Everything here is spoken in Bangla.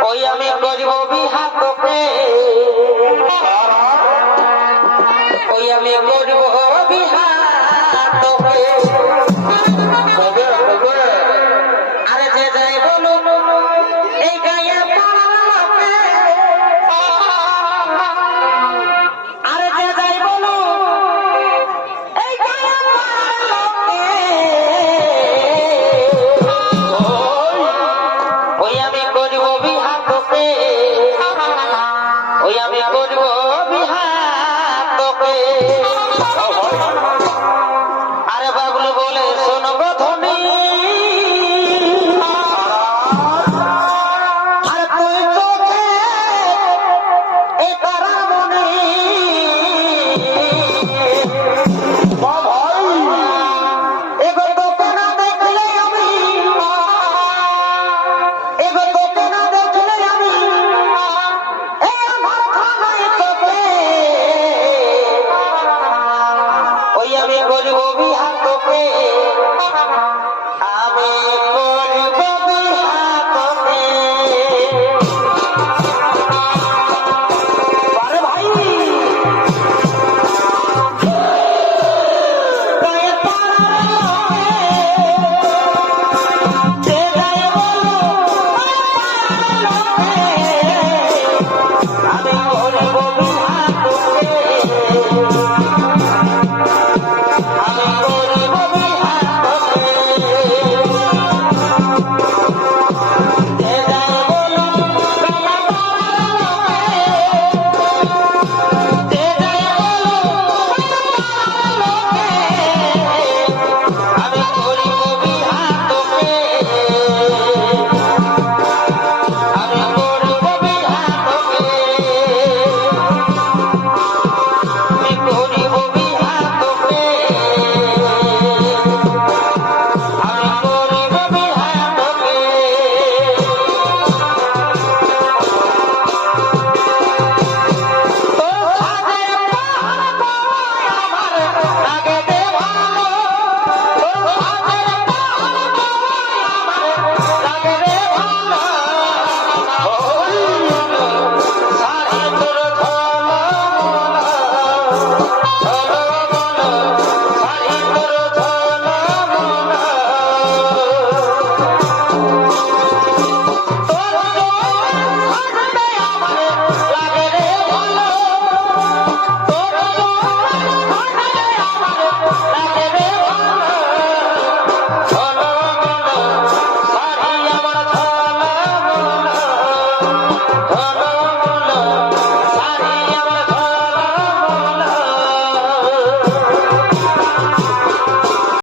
ওই আমি করব বিহার তোকে ওই আমি করব